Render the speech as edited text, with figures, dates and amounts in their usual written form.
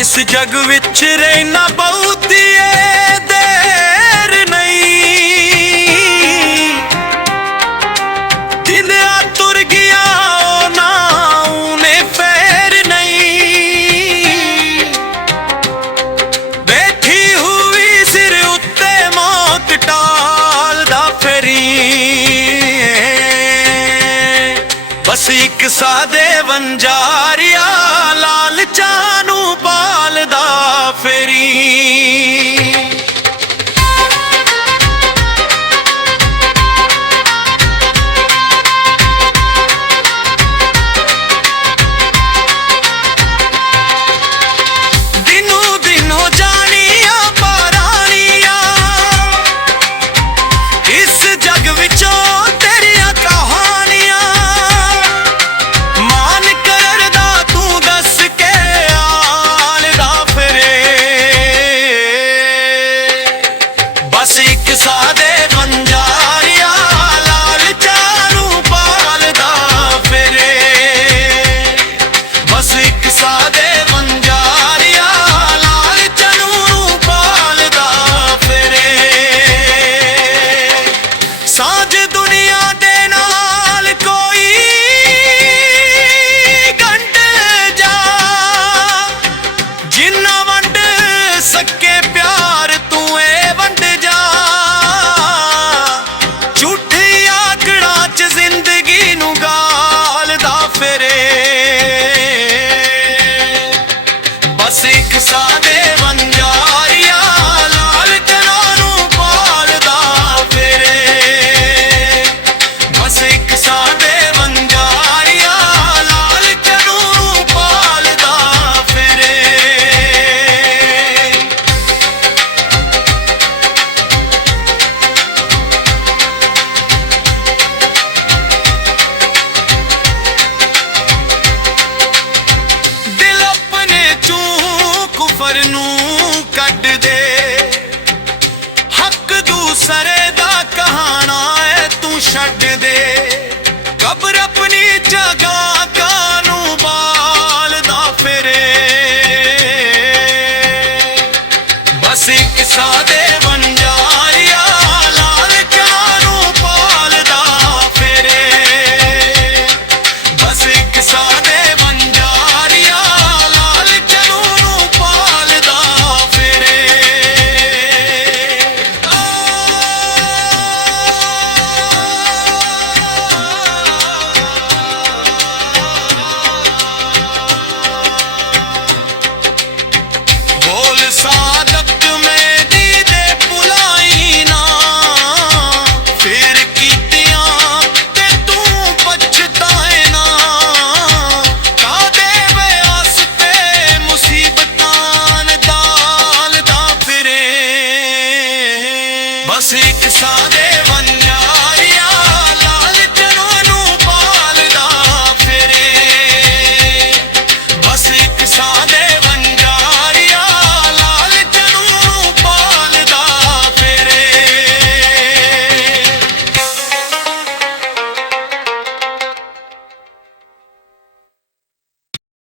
इस जग विच रहना बहुती देर नहीं। दिलिया तुर गया ना उन्हें फेर नहीं। बैठी हुई सिर उत्ते मौत टालदा फेरी। बस एक सादे वंजारिया लालचा नू पालदा फेरी। बस एक सादे वंजारिया लालचना नू पालदा फेरे। बस एक सादे वंजारिया लालचना नू पालदा फेरे। दिल अपने कुफर नू कट दे, हक दूसरे दा कहाना है तू छड्ड दे। कब्र अपनी जगह कानू बालदा फिरे। बस एक सादे वंजारिया लालचा नू पालदा फिरे। बस एक सादे सादत में दीदे बुलाई ना, फिर कीतियां ते तू पछताए ना। कादे वास्ते मुसीबतां दाल दा फिरे। बस एक सादे